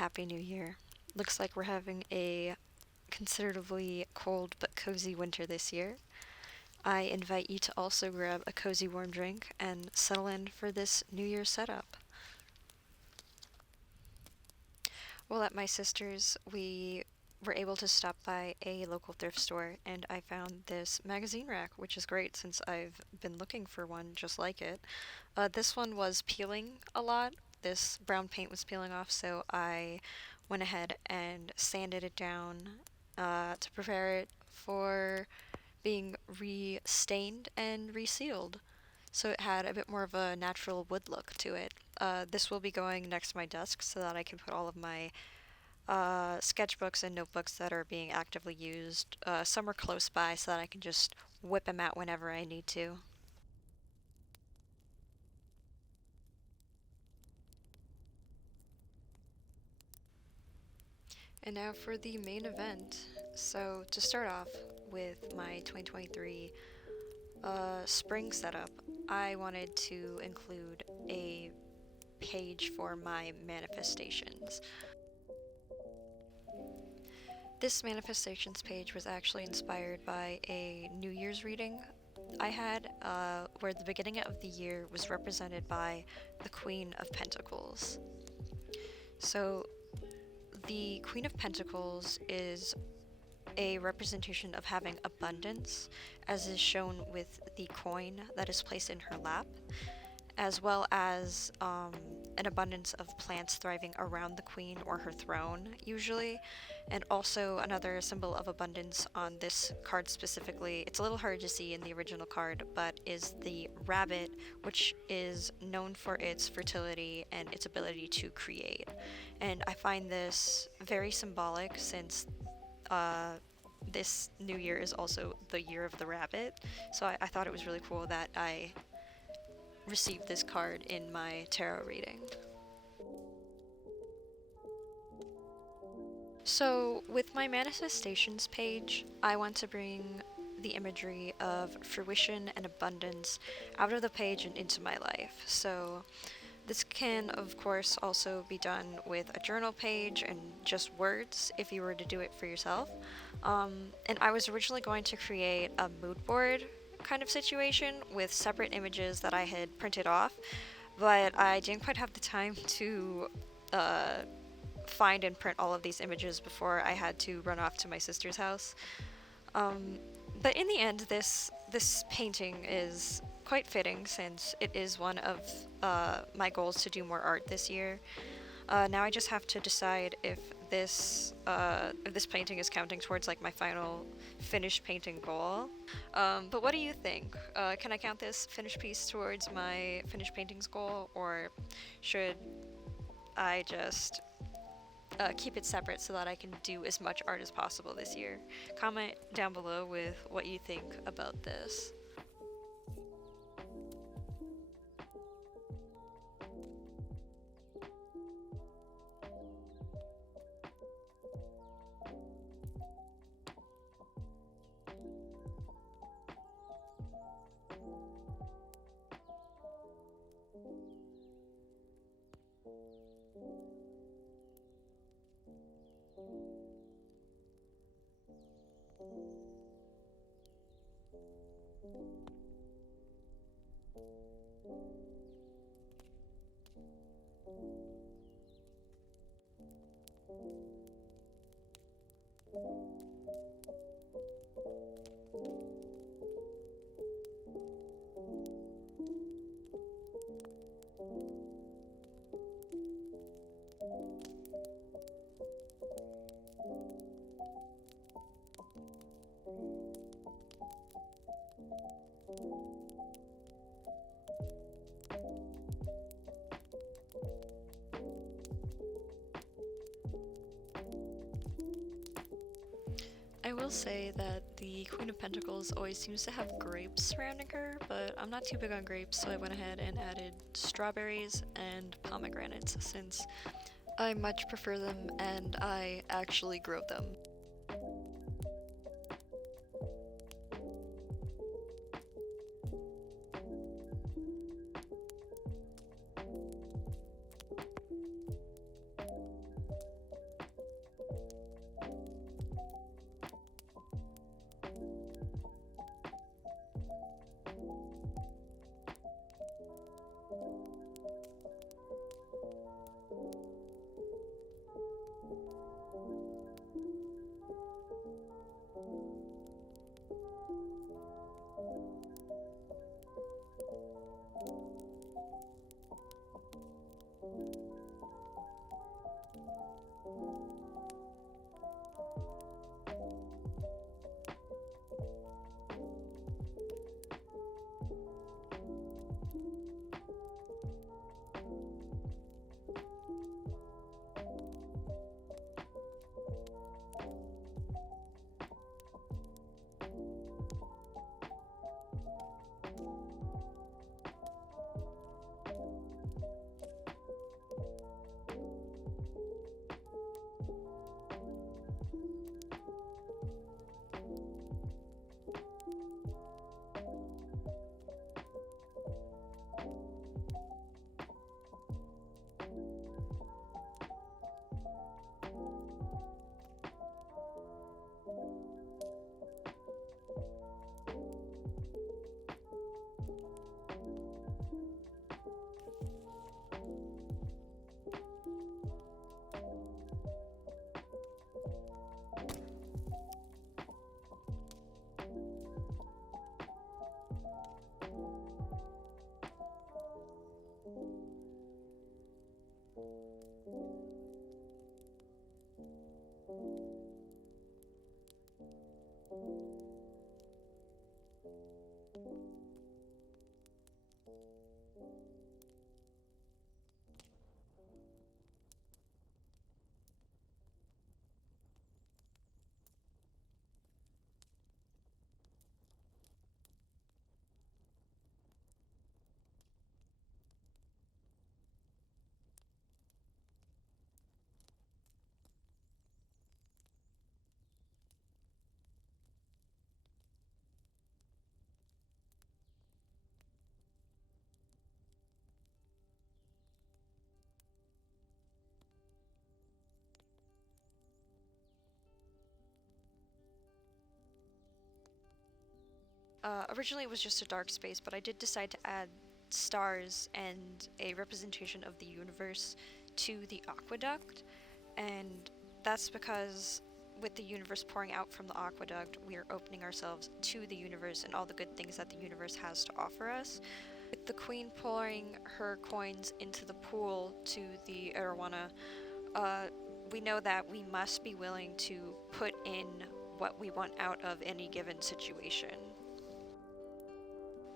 Happy New Year. Looks like we're having a considerably cold but cozy winter this year. I invite you to also grab a cozy warm drink and settle in for this New Year setup. Well, at my sister's, we were able to stop by a local thrift store and I found this magazine rack, which is great since I've been looking for one just like it. This one was peeling a lot. This brown paint was peeling off, so I went ahead and sanded it down to prepare it for being re-stained and resealed. So it had a bit more of a natural wood look to it. This will be going next to my desk so that I can put all of my sketchbooks and notebooks that are being actively used somewhere close by so that I can just whip them out whenever I need to. And now for the main event. So to start off with my 2023 spring setup, I wanted to include a page for my manifestations. This manifestations page was actually inspired by a New Year's reading I had, where the beginning of the year was represented by the Queen of Pentacles. So, the Queen of Pentacles is a representation of having abundance, as is shown with the coin that is placed in her lap, as well as an abundance of plants thriving around the queen or her throne, usually. And also another symbol of abundance on this card specifically, it's a little hard to see in the original card, but is the rabbit, which is known for its fertility and its ability to create. And I find this very symbolic since this new year is also the year of the rabbit. So I thought it was really cool that I received this card in my tarot reading. So, with my manifestations page, I want to bring the imagery of fruition and abundance out of the page and into my life. So, this can, of course, also be done with a journal page and just words if you were to do it for yourself. And I was originally going to create a mood board kind of situation with separate images that I had printed off, but I didn't quite have the time to find and print all of these images before I had to run off to my sister's house. But in the end, this painting is quite fitting since it is one of my goals to do more art this year. Now I just have to decide if this painting is counting towards like my final finished painting goal. But what do you think? Can I count this finished piece towards my finished paintings goal, or should I just keep it separate so that I can do as much art as possible this year? Comment down below with what you think about this. I will say that the Queen of Pentacles always seems to have grapes surrounding her, but I'm not too big on grapes, so I went ahead and added strawberries and pomegranates since I much prefer them and I actually grow them. Originally it was just a dark space, but I did decide to add stars and a representation of the universe to the aqueduct, and that's because with the universe pouring out from the aqueduct, we are opening ourselves to the universe and all the good things that the universe has to offer us. With the queen pouring her coins into the pool to the arowana, we know that we must be willing to put in what we want out of any given situation.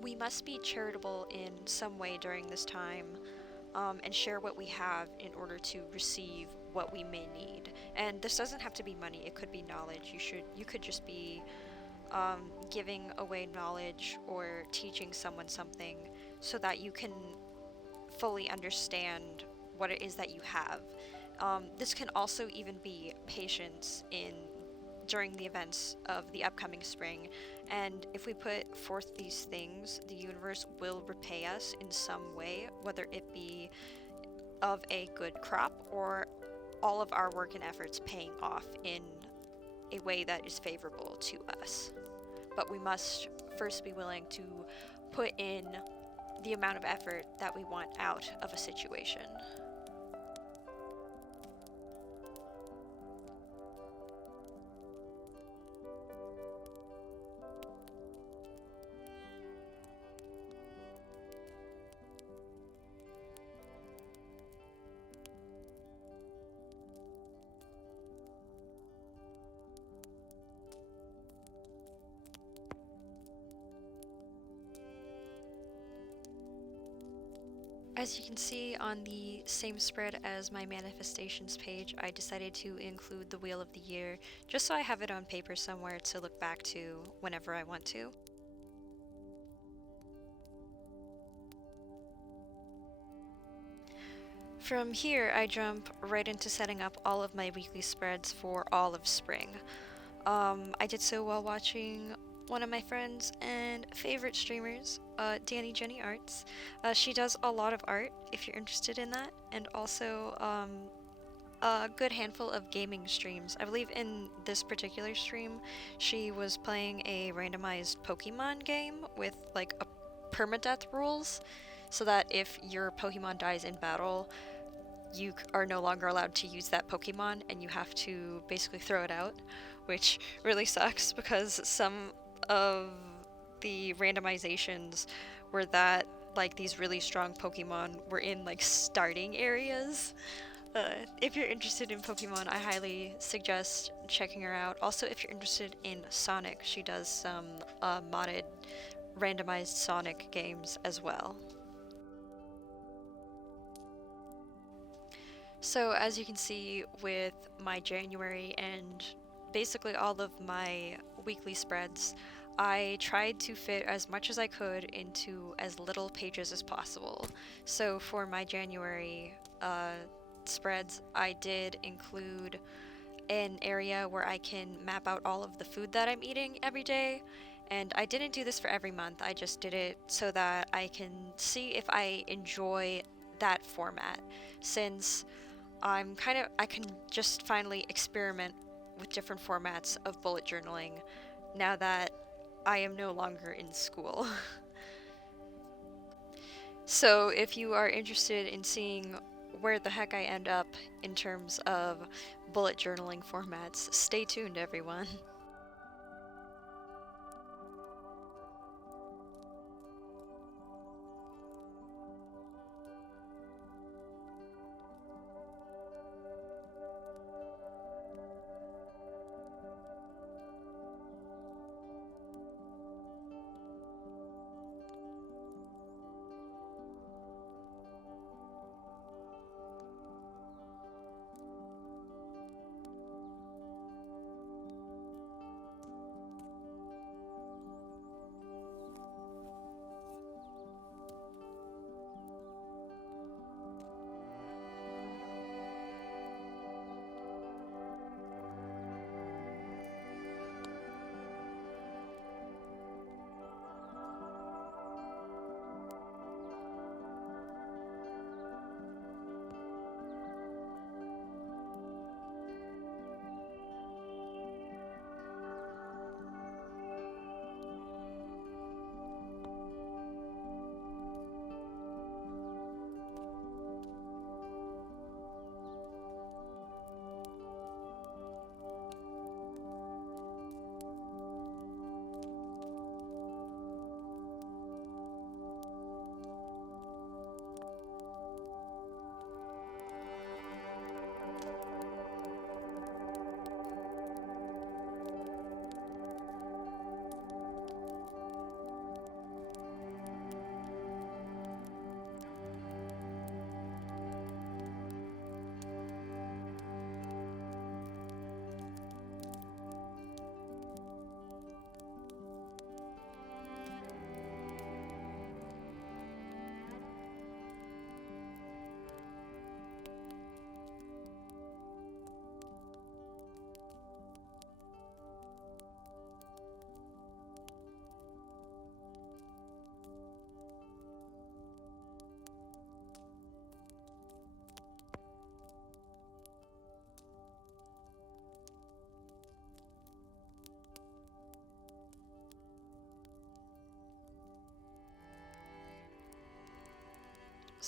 We must be charitable in some way during this time, and share what we have in order to receive what we may need. And this doesn't have to be money; it could be knowledge. You could just be giving away knowledge or teaching someone something so that you can fully understand what it is that you have. This can also even be patience in during the events of the upcoming spring, and if we put forth these things, the universe will repay us in some way, whether it be of a good crop or all of our work and efforts paying off in a way that is favorable to us. But we must first be willing to put in the amount of effort that we want out of a situation. As you can see on the same spread as my manifestations page, I decided to include the Wheel of the Year, just so I have it on paper somewhere to look back to whenever I want to. From here, I jump right into setting up all of my weekly spreads for all of spring. I did so while watching one of my friends and favorite streamers, DannyJennyArtz. She does a lot of art if you're interested in that, and also a good handful of gaming streams. I believe in this particular stream, she was playing a randomized Pokemon game with like a permadeath rules, so that if your Pokemon dies in battle, you are no longer allowed to use that Pokemon and you have to basically throw it out, which really sucks because some of the randomizations were that like these really strong Pokemon were in like starting areas. If you're interested in Pokemon, I highly suggest checking her out. Also, if you're interested in Sonic, she does some modded randomized Sonic games as well. So as you can see with my January and basically all of my weekly spreads, I tried to fit as much as I could into as little pages as possible. So for my January spreads, I did include an area where I can map out all of the food that I'm eating every day. And I didn't do this for every month, I just did it so that I can see if I enjoy that format, since I can just finally experiment with different formats of bullet journaling now that I am no longer in school. So if you are interested in seeing where the heck I end up in terms of bullet journaling formats, stay tuned, everyone.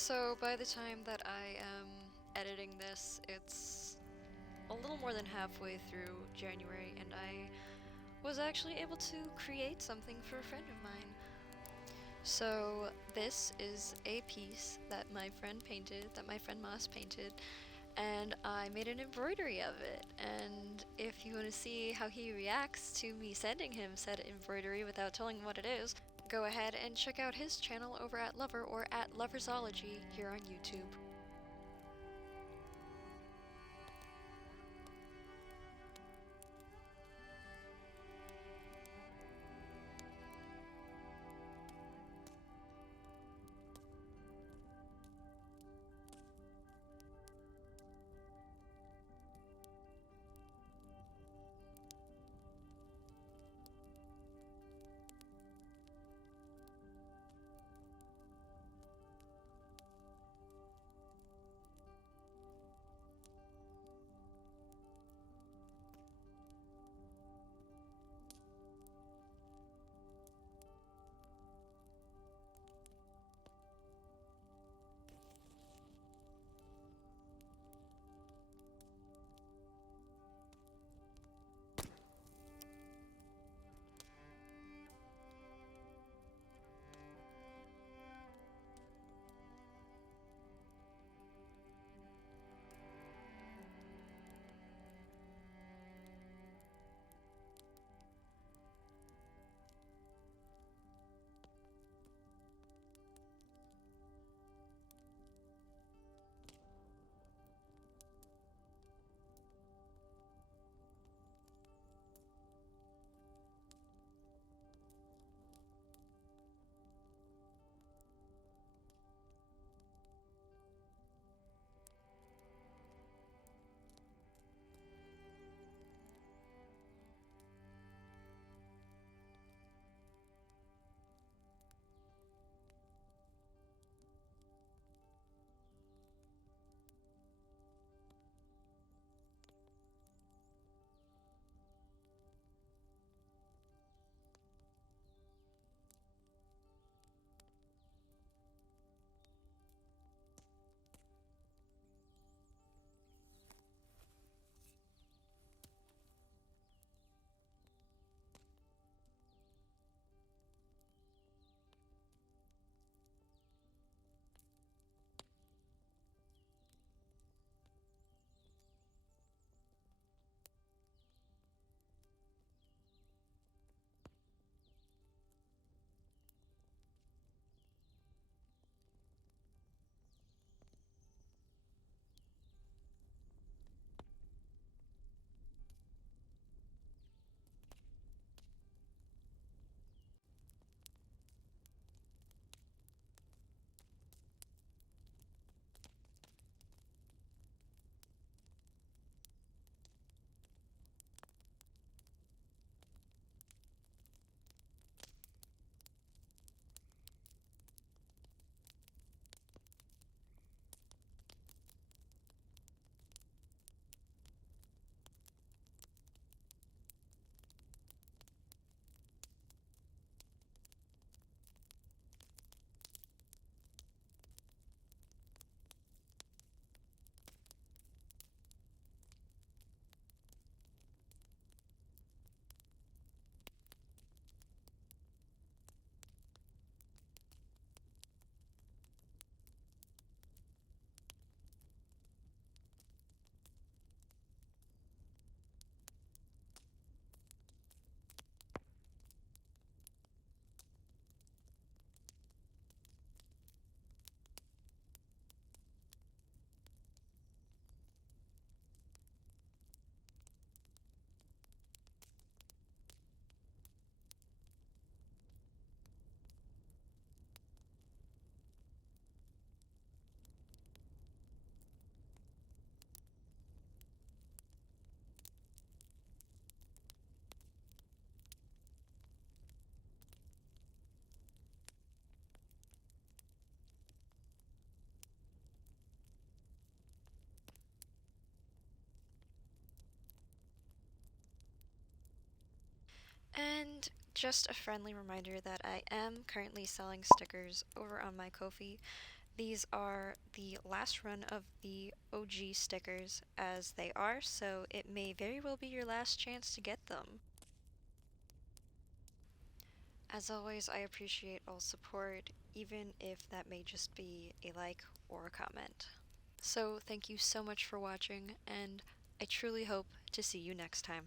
So by the time that I am editing this, it's a little more than halfway through January, and I was actually able to create something for a friend of mine. So this is a piece that my friend painted, that my friend Moss painted, and I made an embroidery of it. And if you want to see how he reacts to me sending him said embroidery without telling him what it is, go ahead and check out his channel over at Lover or at Loversology here on YouTube. And just a friendly reminder that I am currently selling stickers over on my Ko-fi. These are the last run of the OG stickers as they are, so it may very well be your last chance to get them. As always, I appreciate all support, even if that may just be a like or a comment. So thank you so much for watching, and I truly hope to see you next time.